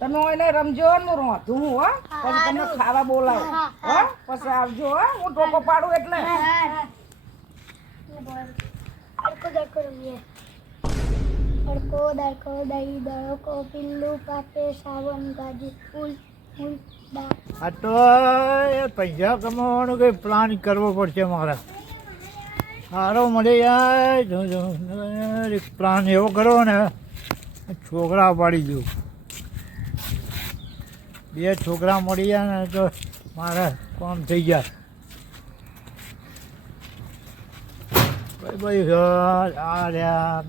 તમે એને રમજો ને હું રોધું હું હો પછી તમને ખાવા બોલાવું હો પછી આવજો હો હું ટોકો પાડું એટલે અડકો દડકો દઈ દડકો પિલ્લું પાપે સાવન ગાજી ફૂલ ફૂલ આ તો એ પૈસા કમાવાનો કઈ પ્લાન કરવો પડશે મારે સારો મળી જાય પ્લાન એવો કરો ને છોકરા પાડી દઉં બે છોકરા મળી જાય ને તો મારે કામ થઈ જાય ભાઈ આ રહ્યા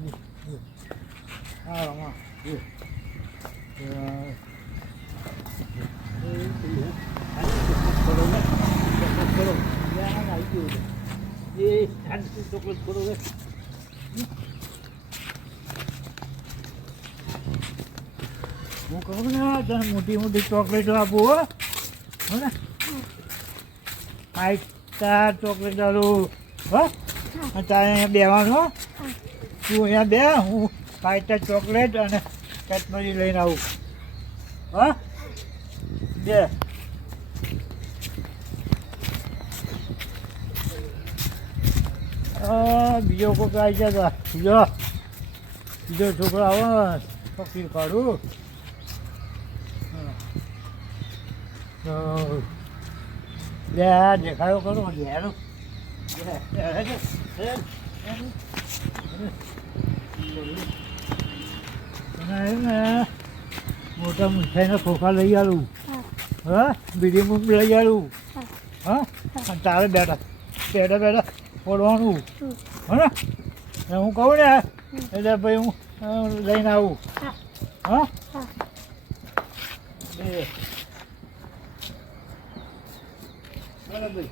હું કહું ને તને મોટી મોટી ચોકલેટો આપું હો ને 5 સ્ટાર ચોકલેટ આલું હો તારે અહીંયા બેવાનું હો તું અહીંયા બે હું 5 સ્ટાર ચોકલેટ અને કેડબરી લઈને આવું હા બે બીજો કોઈક આવી જતા બીજો છોકરો આવે પકડી કાઢું લે દેખાડો કરો લેનું મોટા મીઠાઈના ખોખા લઈ આવું હા બીડી મૂક લઈ આવું હા અને તારે બેઠા ફોડવાનું હે ને હું કહું ને એટલે ભાઈ હું લઈને આવું હા બરાબર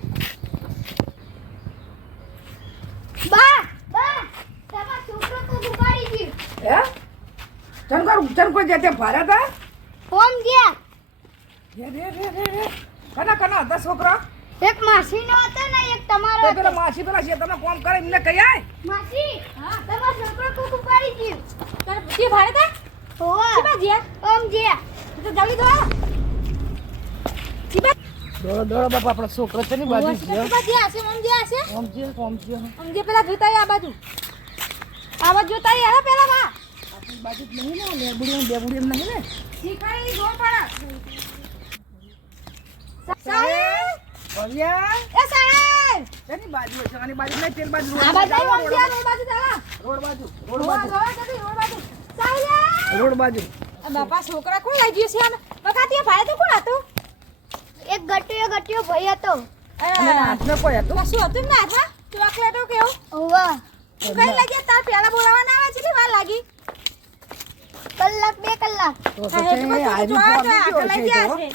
બા બા તમારો છોકરો તો દુબાડી ગયો હે ચમ કોઈ જતે ભારત ફોન ગયા કના હતા છોકરા એક માસીનો હતો ને એક તમારો તો પેલા માસી પેલા છે તમે કોમ કરે એમને કહી આય માસી હા તમારો છોકરો તો દુબાડી ગયો તારે કે ભારત હોવા કેમાં જ્યા ઓમ જ્યા તો જલ્દી દો જીબા દોડો બાપા આપણા છોકરો છે ની બાજુ છે જીબા જ્યા છે મમ જ્યા છે ઓમ છે આમ જે પેલા જોતા આ બાજુ આવા જોતા હે પેલા વા આપણી બાજુ જ નહીં ને લેબુડી નહીં ને શીખાઈ ગો પડા સાહેબ ઓલિયા એ સાહેબ એની બાજુ છે આની બાજુ નહીં પેલી બાજુ આ બાજુ આમ જ્યા નો બાજુ ચાલા રોડ બાજુ રોડ બાજુ સાહેબ રોડ બાજુ આ બાપા છોકરા કોણ લઈ ગયું છે આને વખાતી ભારત કોણ હતું એક ગટ્યો ભાઈ હતો અને હાથમાં કોઈ હતું કશું હતું ને હાથમાં ચોકલેટો કેવું હોવા તું કઈ લાગ્યા તાર પેલા બોલાવાના આવે છે ને વાર લાગી કલાક 2 કલાક તો પછી આવી લઈ ગયા છે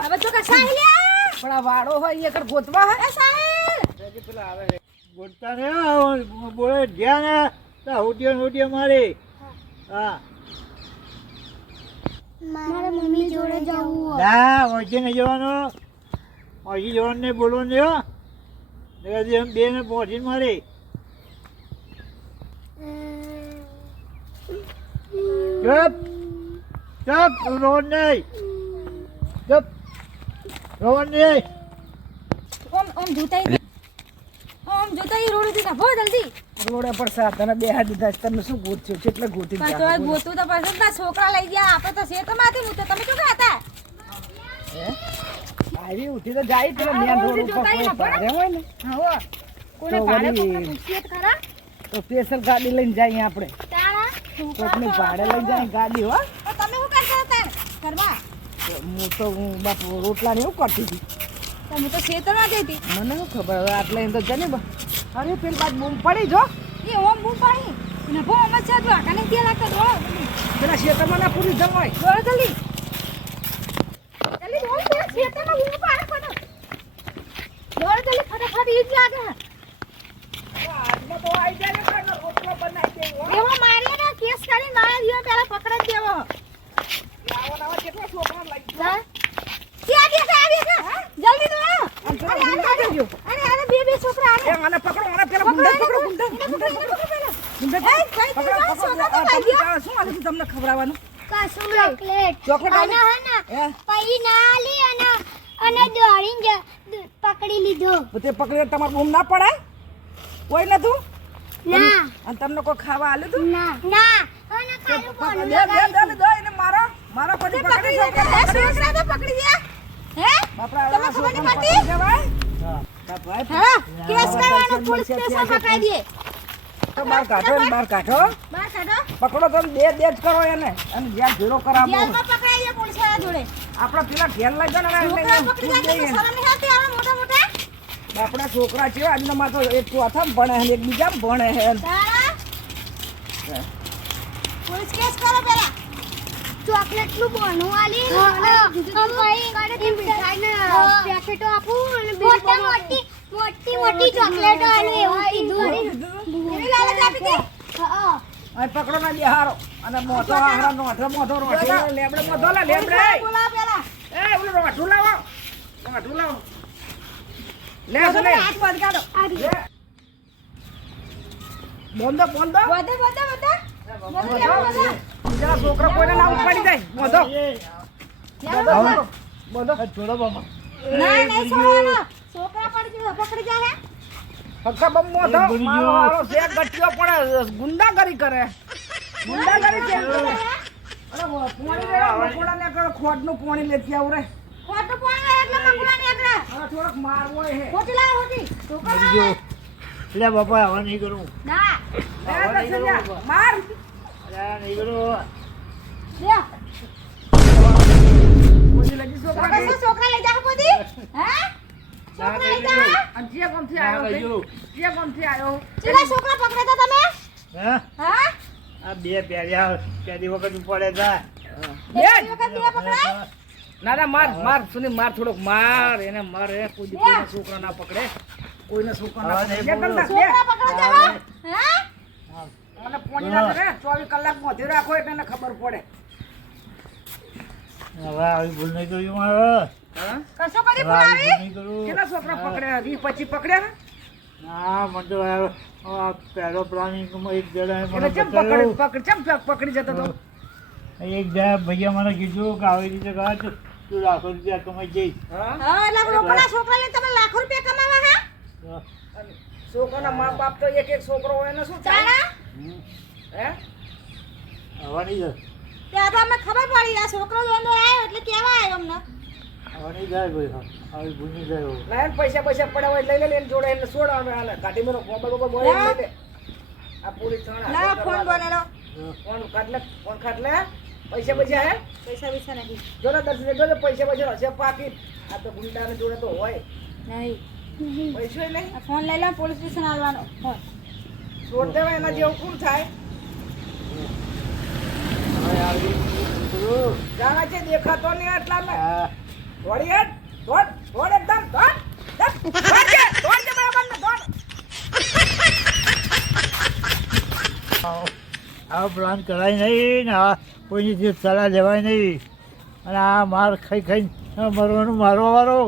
હવે તો કા સાહેલ્યા પણ આ વાડો હોય એ કર ગોતવા હે એ સાહેલ પેલા આવે બોલતા ને બોલે જ્યાં ને ત્યાં હોટીઓ મારે હા મારે મમ્મી જોડે જવું ના ઓછી નહીં જવાનું ઓછી જવાનું નહીં બોલવાનું નહીં હો એમ બે ને પહોંચીને મારે ચપ રોડ નહીં ચપ રોડ નહીં ઓમ જોતાઈ રોડ થી કાપો જલ્દી રોડે પર સાત તને બેહા દીધા છે. તમે શું ગોત્યો છે એટલે ગોતી પણ તો ગોતું તો પસંદ ના છોકરા લઈ ગયા આપણે તો શેત માંથી હું તો તમે શું હતા આવી ઉઠી તો જાય પેલા મેન રોડ ઉપર કોઈ ભાડે હોય ને હા કોને તો ભાડે વળી- કોને પૂછીએ તો ખરા તો સ્પેશિયલ ગાડી લઈને જઈએ આપણે તારા કોઈને ભાડે લઈને જાય ગાડી હો તો તમે શું કરતા હતા ઘરમાં હું બાપ રોટલા ને એવું કરતી હતી તો હું તો શેતરમાં જઈ હતી મને શું ખબર હવે આટલે એમ તો જને અરે પેલી બાદ બૂમ પડી જો એ ઓમ બૂમ પાડી ને બહુ અમર છે જો આકાને ત્યાં લાગતો દોડો પેલા શેતરમાં ના પૂરી જવાય દોડો જલ્દી જલ્દી દોડ પેલા શેતરમાં બૂમ પાડે દોડ જલ્દી ફટાફટ ઈ જ લાગે આજમાં તો આવી જાય ને કાંઈ રોટલો બનાવી દેવો એવો માર્યો ને કેસ કરી મારા દીવા પેલા પકડ દેવો આવા કેટલા છોકરા લઈ હા ક્યાં ગયા જલ્દી દો અરે બે છોકરા એ મને પકડો મને પેલા ગુંડા પકડો ગુંડા એ કઈ પકડો છોકરા તો લઈ ગયા શું આલે તમને ખબરાવાનું કશું ચોકલેટ ચોકલેટ અને આલી? હે ને હે? પૈ ના આલી અને દોડીને પકડી લીધો તો તે પકડીને તમારે બૂમ ના પડાય કોઈ નતું ના અને તમને કોઈ ખાવા આલ્યું તું ના ના અને ખાલી બોલું દે એને મારો પછી પકડી છોકરા તો પકડી ગયા હે બાપરા તમે ખબર નહીં પડતી જવાય હા બાપા હા કેસ કરવાનો પોલીસ સ્ટેશન પકડાઈ દે તો બહાર કાઢો બહાર કાઢો પકડો તમે દે જ કરો એને અને જ્યાં ભેરો કરાવો જેલમાં પકડાઈ દે પોલીસ વાળા જોડે આપણા પેલા ઘેર લઈ જાઓ ને છોકરા પકડી જાય તો શરમ નહીં આવતી આવા મોટા મોટા આપણા છોકરા છે આજના માં તો એક ચોથા ભણે છે ને એક બીજા ભણે છે તારા પોલીસ કેસ કરો પેલા ચોકલેટ નું બોનું આલી પેકેટો આપું અને મોટી મોટી ચોકલેટો આલી એવું કીધું એની લાલચ આપી દે અને પકડો ના બિહારો અને મોટો આહરા મોટો રોટી લેબડે મોટો લે લેબડે બોલા પેલા એ ઓલું રોટું લાવો લે તમે લે હાથ બંધ કાઢો બોંધો બોધે બીજા છોકરા કોઈને ના ઉપાડી જાય બોંધો બોંધો છોડો બાપા ના નહીં છોડવાનો છોકરા પકડી જાય હક્કા બમ મોઢો મારો વાળો છે ગટ્ટીઓ પડે ગુંડાગરી કરે ગુંડાગરી છે અરે પાણી રેડો મકોડા ને કરો ખોડનું પાણી લેતી આવ રે ખોટું પાણી એટલે મંગળા ને એકરા હવે થોડોક મારવો હે ખોટી લાવ ખોટી છોકરા મરી ગયો લે બાપા હવે નહીં કરું ના એ દસરિયા માર અરે નહીં કરું લે કોઈ લગી છોકરા કશું છોકરા લઈ જાવ બધી હે છોકરા લઈ જાવ અને જે કોમથી આવ્યો જે કોમથી આવ્યો ચીલા છોકરા પકડે તો તમે હે હા આ બે પહેર્યા પહેલી વખત પડે તા એક વખત બે પકડાય ના માર સુની માર થોડોક માર એને માર એ કોઈના છોકરા ના પકડે કોઈને છોકરા ના પકડે બે કલાક બે છોકરા પકડો જાવ હે અને પોણી ના કરે 24 કલાક મોઢે રાખો એટલે એને ખબર પડે હવે આવી ભૂલ નહીં કર્યું મારે હા કશો કદી હવે ફોન આવી આવી ભૂલ નહીં કરું કેટલા છોકરા પકડ્યા 20 25 પકડ્યા ના મને તો આ પહેલો પ્લાનિંગ એક જણાએ મને એટલે ચમ બતાવ્યું. પકડી જતો તો એક જણા ભૈયા મને કીધું કે આવી રીતે કહા તું લાખો રૂપિયા કમાઈ જઈશ હા હા એટલે લોકોના છોકરા લઈને તમે લાખો રૂપિયા કમાવા હા અને છોકરાના મા બાપ તો એક છોકરો હોય ને શું થાય ચાણા હે હવે નહીં જાય ત્યાં તો અમને ખબર પડી આ છોકરો જો અંદર આવ્યો એટલે કેવા આવ્યો અમને હવે નહીં જાય ભાઈ આવી ભૂલ નહીં જાય હવે. લાયન પૈસા પડ્યા હોય લઈ લે એને જોડે એને છોડાવે હાલે ગાડી મેરો મોબાઈલ બોય લઈ લે આ પૂરી ચણા ના ફોન બોલેલો ફોન કાઢ લે પૈસા હે પૈસા વિસા નહીં જોડે દર્શન જોડે પૈસા હશે પાકી આ તો ગુંડાને જોડે તો હોય નહીં પૈસો નહીં આ ફોન લઈ લો પોલીસ સ્ટેશન આવવાનો ફોન છોડ દેવાય એના જેવું કોણ થાય હવે આવી ભૂલ કરું. જાણે છે દેખાતો નહીં એટલા મેં હા. દોડી હેડ દોડ એકદમ દોડ બરાબર ને દોડ આવો પ્લાન કરાય નહીં ને આ કોઈની જે સલાહ લેવાય નહીં અને આ માર ખાઈ ખાઈને મરવાનું મારવા વાળો